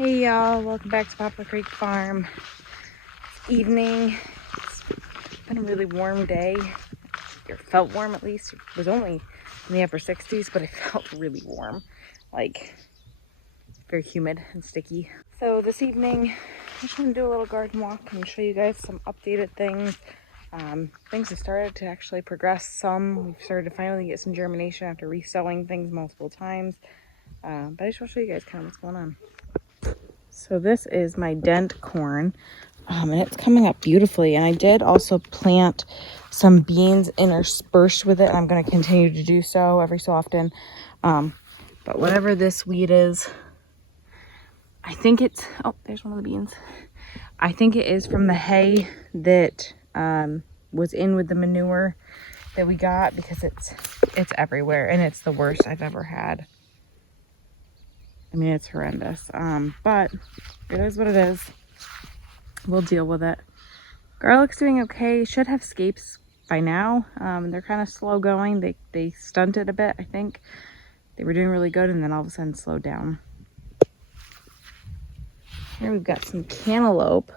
Hey y'all, welcome back to Poplar Creek Farm. It's evening. It's been a really warm day. It felt warm at least. It was only in the upper 60s, but it felt really warm. Like very humid and sticky. So this evening, I just want to do a little garden walk and show you guys some updated things. Things have started to actually progress some. We've started to finally get some germination after resowing things multiple times. But I just want to show you guys kind of what's going on. So this is my dent corn, and it's coming up beautifully. And I did also plant some beans interspersed with it. I'm going to continue to do so every so often. But whatever this weed is, I think it's, oh, there's one of the beans. I think it is from the hay that was in with the manure that we got, because it's everywhere and it's the worst I've ever had. I mean, it's horrendous, but it is what it is. We'll deal with it. Garlic's doing okay. Should have scapes by now. They're kind of slow going. They stunted a bit, I think. They were doing really good, and then all of a sudden slowed down. Here we've got some cantaloupe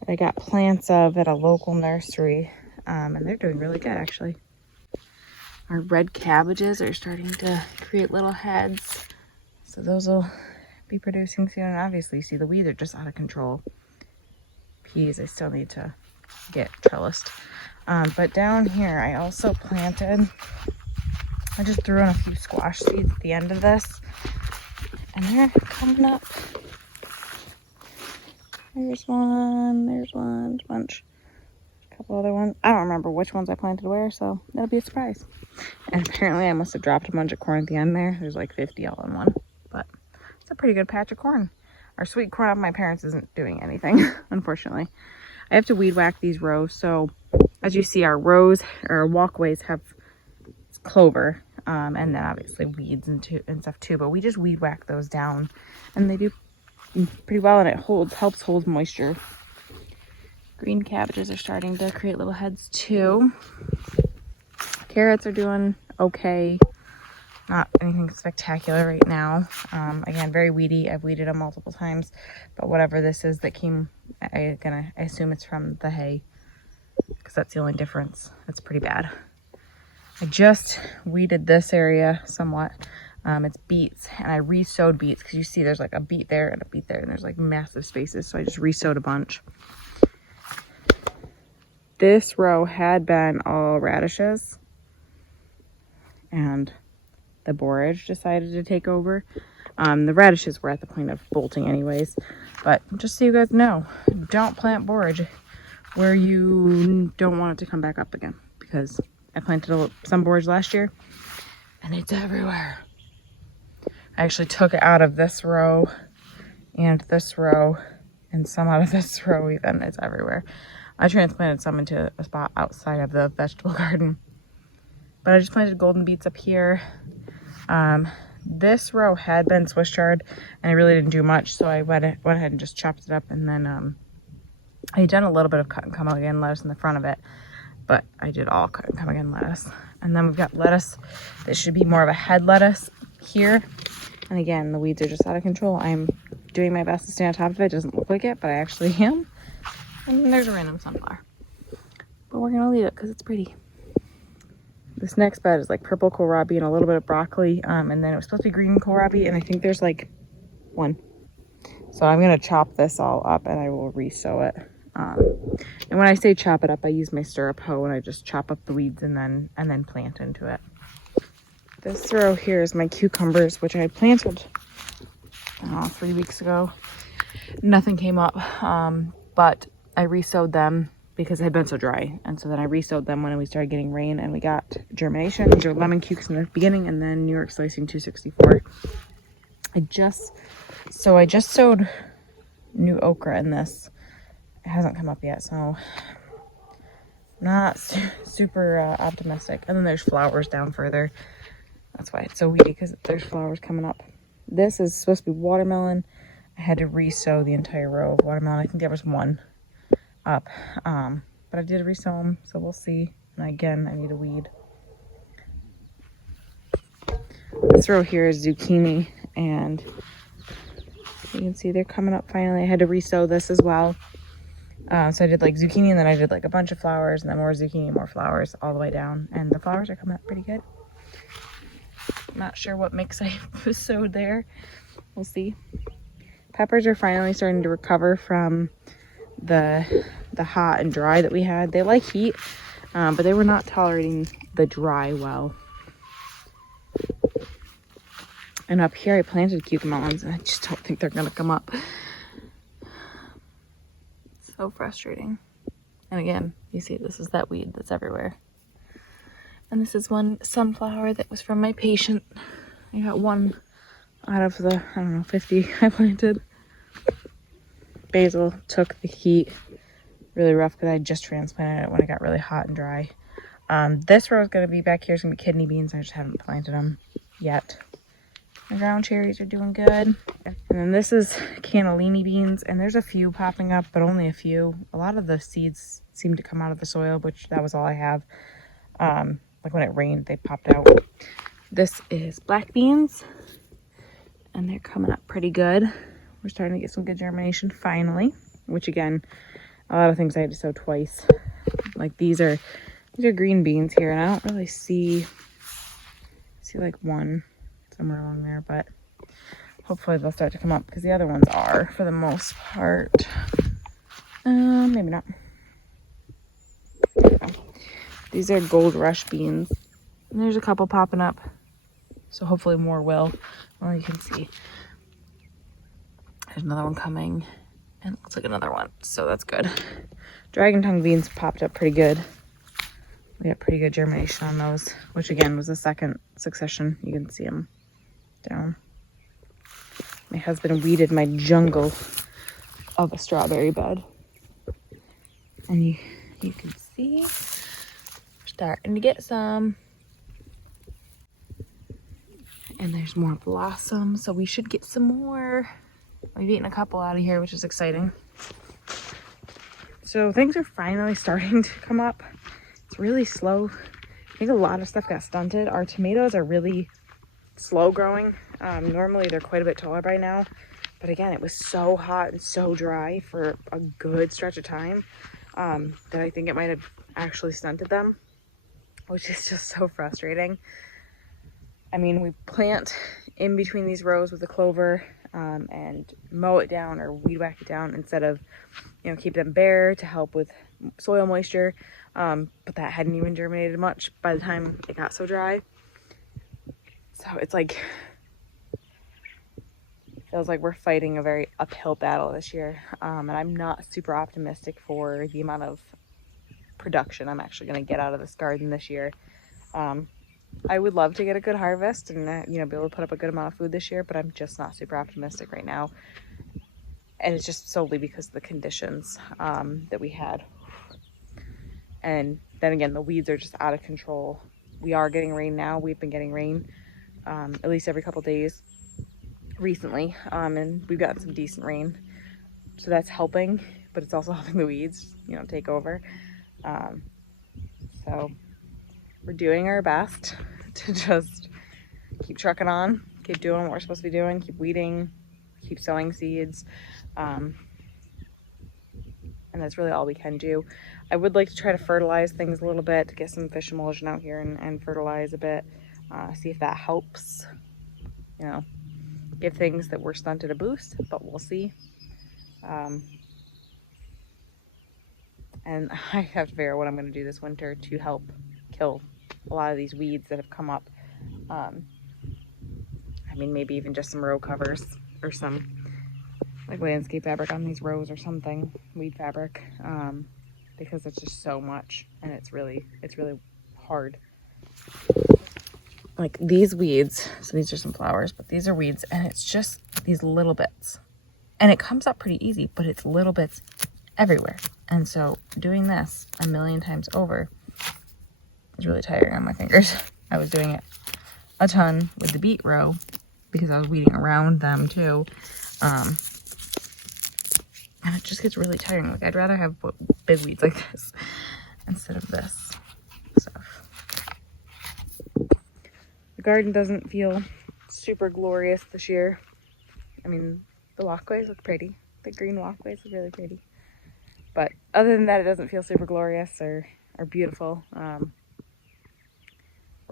that I got plants of at a local nursery, and they're doing really good, actually. Our red cabbages are starting to create little heads. So those will be producing soon. And obviously, you see the weeds are just out of control. Peas, I still need to get trellised. But down here, I also planted, I just threw in a few squash seeds at the end of this. And they're coming up. There's one, a bunch. A couple other ones. I don't remember which ones I planted where, so that'll be a surprise. And apparently I must have dropped a bunch of corn at the end there. There's like 50 all in one. But it's a pretty good patch of corn. Our sweet corn of my parents isn't doing anything, unfortunately. I have to weed whack these rows. So as you see, our rows or walkways have clover, and then obviously weeds and stuff too. But we just weed whack those down, and they do pretty well, and it helps hold moisture. Green cabbages are starting to create little heads too. Carrots are doing okay. Not anything spectacular right now. Again, very weedy. I've weeded them multiple times, but whatever this is that came, I assume it's from the hay, because that's the only difference. It's pretty bad. I just weeded this area somewhat. It's beets, and I re-sowed beets, because you see there's like a beet there and a beet there, and there's like massive spaces, so I just re-sowed a bunch. This row had been all radishes, and the borage decided to take over. The radishes were at the point of bolting anyways, but just so you guys know, don't plant borage where you don't want it to come back up again, because I planted some borage last year and it's everywhere. I actually took it out of this row and this row and some out of this row even. It's everywhere. I transplanted some into a spot outside of the vegetable garden, but I just planted golden beets up here. This row had been Swiss chard, and I really didn't do much, so I went ahead and just chopped it up, and then I had done a little bit of cut and come again lettuce in the front of it, but I did all cut and come again lettuce. And then we've got lettuce that should be more of a head lettuce here, and again, the weeds are just out of control. I'm doing my best to stay on top of it. It doesn't look like it, but I actually am. And then there's a random sunflower, but we're gonna leave it because it's pretty. This next bed is like purple kohlrabi and a little bit of broccoli, and then it was supposed to be green kohlrabi, and I think there's like one. So I'm gonna chop this all up and I will re-sow it. And when I say chop it up, I use my stirrup hoe and I just chop up the weeds and then plant into it. This row here is my cucumbers, which I planted 3 weeks ago. Nothing came up, but I re-sowed them because it had been so dry, and so then I re-sowed them when we started getting rain, and we got germination. These are lemon cukes in the beginning, and then New York slicing 264. I just sowed new okra in this. It hasn't come up yet, so not super optimistic. And then there's flowers down further. That's why it's so weedy, because there's flowers coming up. This is supposed to be watermelon. I had to re-sow the entire row of watermelon. I think there was one up, but I did re-sow them, so we'll see. And again, I need a weed. This row here is zucchini, and You can see they're coming up finally. I had to re-sow this as well. So I did like zucchini, and then I did like a bunch of flowers, and then more zucchini, more flowers all the way down. And the flowers are coming up pretty good. Not sure what mix I sowed there. We'll see. Peppers are finally starting to recover from the hot and dry that we had. They like heat, but they were not tolerating the dry well. And up here I planted cucamelons, and I just don't think they're gonna come up. So frustrating. And again, you see this is that weed that's everywhere. And this is one sunflower that was from my patient. I got one out of the, I don't know, 50 I planted. Basil took the heat really rough because I just transplanted it when it got really hot and dry. This row is going to be back here. It's going to be kidney beans. I just haven't planted them yet. The ground cherries are doing good. And then this is cannellini beans, and there's a few popping up, but only a few. A lot of the seeds seem to come out of the soil, which that was all I have. Like when it rained, they popped out. This is black beans, and they're coming up pretty good. We're starting to get some good germination finally, which again, a lot of things I had to sow twice. Like these are green beans here, and I don't really see like one somewhere along there, but hopefully they'll start to come up because the other ones are for the most part. Maybe not. These are Gold Rush beans, and there's a couple popping up, so hopefully more will. Well, you can see there's another one coming, and it looks like another one, so that's good. Dragon tongue beans popped up pretty good. We got pretty good germination on those, which again was the second succession. You can see them down. My husband weeded my jungle of a strawberry bed, and you can see starting to get some, and there's more blossom, so we should get some more. We've eaten a couple out of here, which is exciting. So things are finally starting to come up. It's really slow. I think a lot of stuff got stunted. Our tomatoes are really slow growing. Normally they're quite a bit taller by now, but again, it was so hot and so dry for a good stretch of time that I think it might have actually stunted them, which is just so frustrating. I mean, we plant in between these rows with the clover and mow it down or weed whack it down instead of, keep them bare to help with soil moisture. But that hadn't even germinated much by the time it got so dry. So it's like, feels like we're fighting a very uphill battle this year. And I'm not super optimistic for the amount of production I'm actually going to get out of this garden this year. I would love to get a good harvest and, be able to put up a good amount of food this year, but I'm just not super optimistic right now. And it's just solely because of the conditions that we had. And then again, the weeds are just out of control. We are getting rain now. We've been getting rain at least every couple days recently. And we've gotten some decent rain. So that's helping, but it's also helping the weeds, take over. So we're doing our best to just keep trucking on, keep doing what we're supposed to be doing, keep weeding, keep sowing seeds. And that's really all we can do. I would like to try to fertilize things a little bit, to get some fish emulsion out here and fertilize a bit, see if that helps, give things that were stunted a boost, but we'll see. And I have to figure out what I'm going to do this winter to help kill a lot of these weeds that have come up. Maybe even just some row covers or some like landscape fabric on these rows or something, weed fabric, because it's just so much and it's really hard. Like these weeds, so these are some flowers, but these are weeds, and it's just these little bits, and it comes up pretty easy, but it's little bits everywhere. And so doing this a million times over is really tiring on my fingers. I was doing it a ton with the beet row because I was weeding around them too. And it just gets really tiring. Like I'd rather have big weeds like this instead of this stuff. The garden doesn't feel super glorious this year. The The walkways look pretty. The green walkways look really pretty. But other than that, it doesn't feel super glorious or beautiful or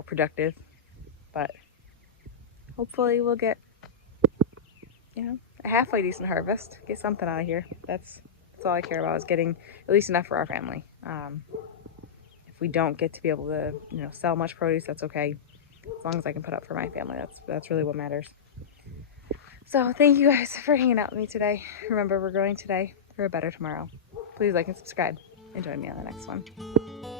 productive. But hopefully we'll get, you know, a halfway decent harvest. Get something out of here. That's all I care about, is getting at least enough for our family. If we don't get to be able to, you know, sell much produce, that's okay. As long as I can put up for my family, that's really what matters. So thank you guys for hanging out with me today. Remember, we're growing today for a better tomorrow. Please like and subscribe and join me on the next one.